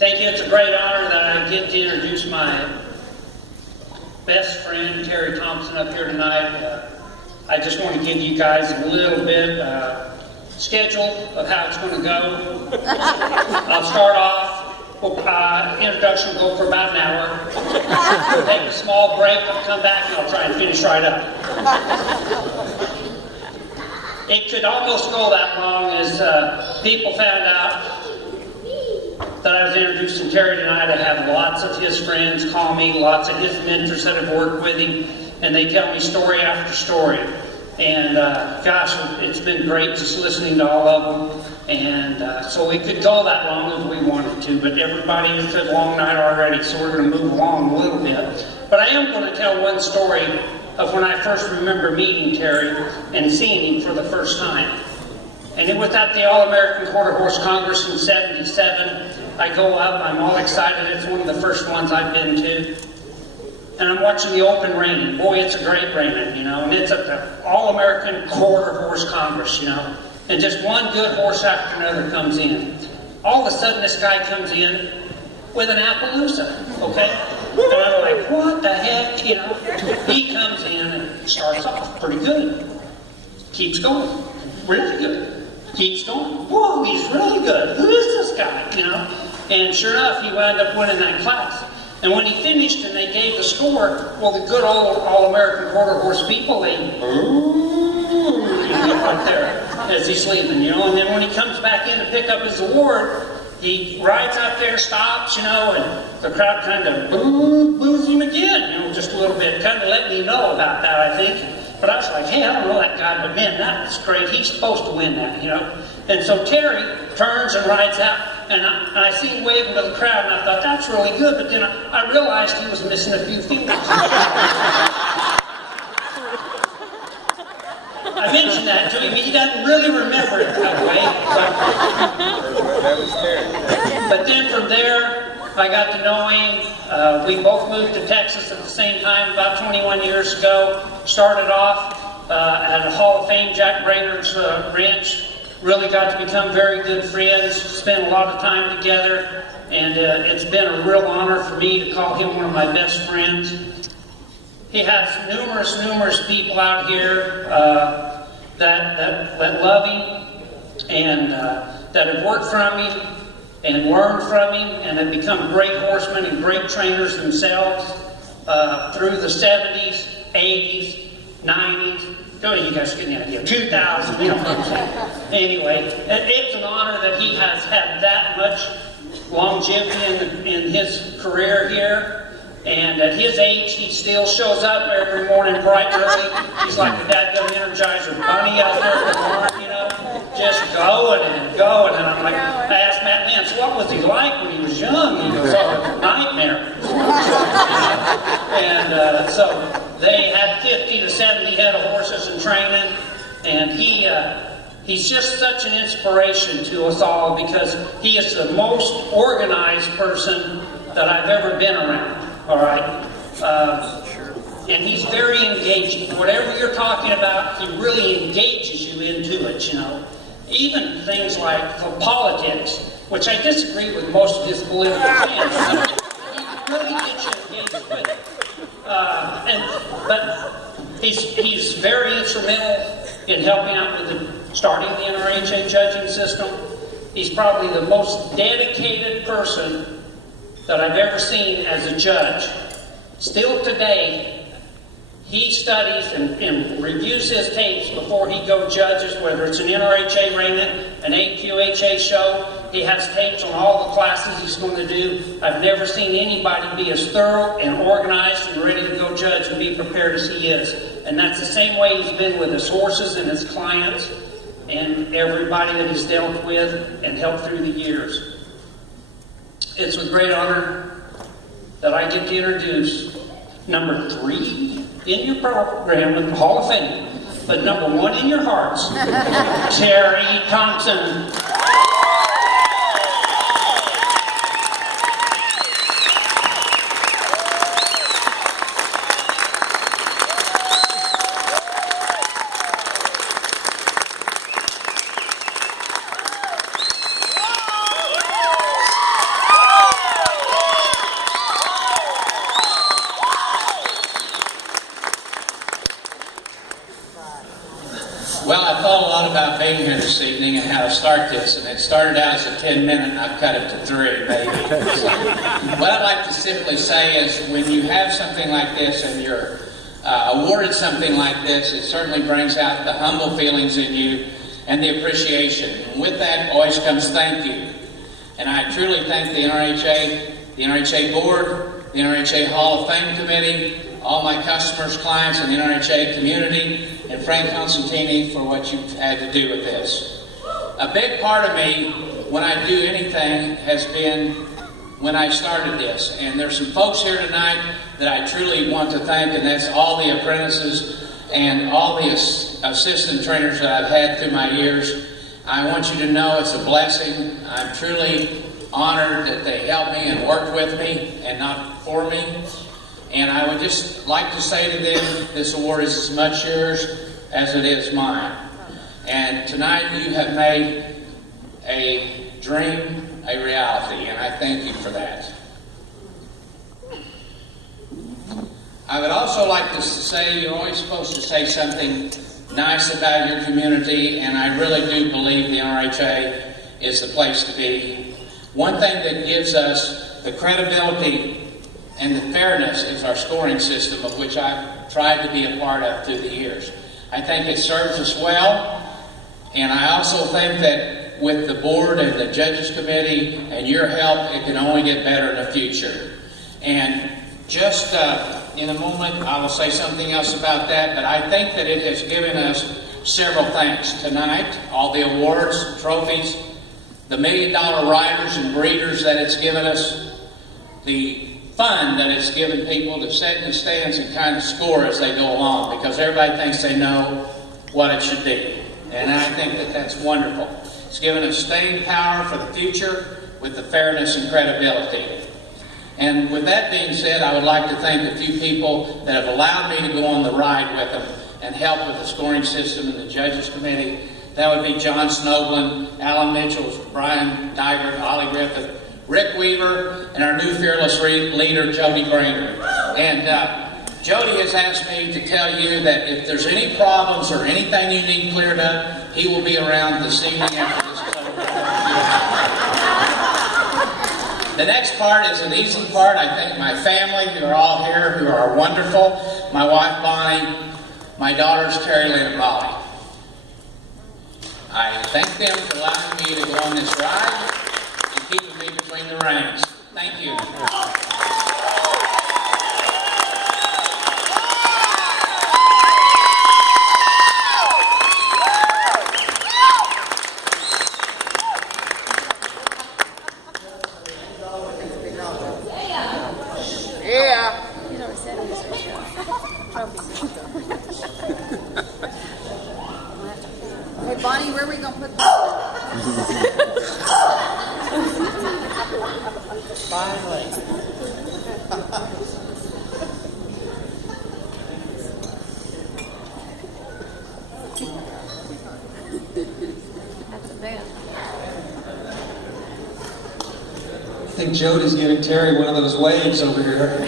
Thank you. It's a great honor that I get to introduce my best friend, Terry Thompson, up here tonight. I just want to give you guys a little bit schedule of how it's going to go. I'll start off. Introduction will go for about an hour. We'll take a small break. I'll come back and I'll try and finish right up. It could almost go that long as people found out that I was introducing Terry tonight. I have lots of his friends call me, lots of his mentors that have worked with him, and they tell me story after story. And gosh, it's been great just listening to all of them. And so we could go that long if we wanted to, but everybody has had a long night already, so we're going to move along a little bit. But I am going to tell one story of when I first remember meeting Terry and seeing him for the first time. And it was at the All-American Quarter Horse Congress in '77. I go up, I'm all excited. It's one of the first ones I've been to. And I'm watching the open reining. Boy, it's a great reining, you know. And it's at the All-American Quarter Horse Congress, you know. And just one good horse after another comes in. All of a sudden, this guy comes in with an Appaloosa, okay? And I'm like, what the heck, you know? He comes in and starts off pretty good. Keeps going. Really good. Keeps going. Whoa, he's really good. Who is this guy, you know? And sure enough, he wound up winning that class. And when he finished and they gave the score, well, the good old All-American Quarter Horse people, they right there as he's leaving, you know. And then when he comes back in to pick up his award, he rides out there, stops, you know, and the crowd kind of boos him again, you know, just a little bit, kind of letting me know about that, I think. But I was like, hey, I don't know that guy, but man, that's great. He's supposed to win that, you know. And so Terry turns and rides out, and I see him waving to the crowd, and I thought, that's really good. But then I realized he was missing a few fingers. I mentioned that to him. He doesn't really remember it that way. But then from there, I got to know him. We both moved to Texas at the same time about 21 years ago. Started off at a Hall of Fame, Jack Brainerd's ranch. Really got to become very good friends. Spent a lot of time together. And it's been a real honor for me to call him one of my best friends. He has numerous people out here that love him and that have worked from him and learned from him and have become great horsemen and great trainers themselves through the 70s, 80s, 90s. Oh, you guys get the idea. 2000, you know what I'm saying. Anyway, it's an honor that he has had that much longevity in his career here. And at his age, he still shows up every morning bright and early. He's like a dadgum Energizer bunny out there in the barn, you know, just going and going. And I'm like, I asked Matt Mance, what was he like when he was young? He goes, oh, it's a nightmare. And so they had 50 to 70 head of horses in training, and he's just such an inspiration to us all because he is the most organized person that I've ever been around. All right, and he's very engaging. Whatever you're talking about, he really engages you into it, you know. Even things like politics, which I disagree with most of his political stance. He really gets you engaged with it. But he's very instrumental in helping out with starting the NRHA judging system. He's probably the most dedicated person that I've ever seen as a judge. Still today, he studies and reviews his tapes before he goes judges, whether it's an NRHA reining, an AQHA show. He has tapes on all the classes he's going to do. I've never seen anybody be as thorough and organized and ready to go judge and be prepared as he is. And that's the same way he's been with his horses and his clients and everybody that he's dealt with and helped through the years. It's with great honor that I get to introduce number 3 in your program in the Hall of Fame, but number 1 in your hearts, Terry Thompson. and how to start this, and it started out as a 10-minute, and I've cut it to 3, maybe. So, what I'd like to simply say is, when you have something like this and you're awarded something like this, it certainly brings out the humble feelings in you and the appreciation. And with that always comes thank you. And I truly thank the NRHA Board, the NRHA Hall of Fame Committee, all my customers, clients, and the NRHA community, and Frank Constantini for what you've had to do with this. A big part of me, when I do anything, has been when I started this. And there's some folks here tonight that I truly want to thank, and that's all the apprentices and all the assistant trainers that I've had through my years. I want you to know it's a blessing. I'm truly honored that they helped me and worked with me and not for me. And I would just like to say to them, this award is as much yours as it is mine. And tonight you have made a dream a reality, and I thank you for that. I would also like to say, you're always supposed to say something nice about your community, and I really do believe the NRHA is the place to be. One thing that gives us the credibility and the fairness is our scoring system, of which I've tried to be a part of through the years. I think it serves us well, and I also think that with the board and the judges committee and your help, it can only get better in the future. And just in a moment, I will say something else about that, but I think that it has given us several things tonight, all the awards, trophies, the $1 million riders and breeders that it's given us, the fun that it's given people to sit in the stands and kind of score as they go along, because everybody thinks they know what it should be. And I think that that's wonderful. It's given us staying power for the future with the fairness and credibility. And with that being said, I would like to thank a few people that have allowed me to go on the ride with them and help with the scoring system and the judges committee. That would be John Snoblin, Alan Mitchell, Brian Dybert, Ollie Griffith, Rick Weaver, and our new fearless leader, Jody Brainerd. And Jody has asked me to tell you that if there's any problems or anything you need cleared up, he will be around this evening after this is over. The next part is an easy part. I thank my family, who are all here, who are wonderful. My wife, Bonnie, my daughters, Carrie Lynn and Molly. I thank them for allowing me to go on this ride and keeping me between the reins. Thank you. Hey, Bonnie, where are we going to put this? Finally. That's a band. I think Jody's giving Terry one of those waves over here.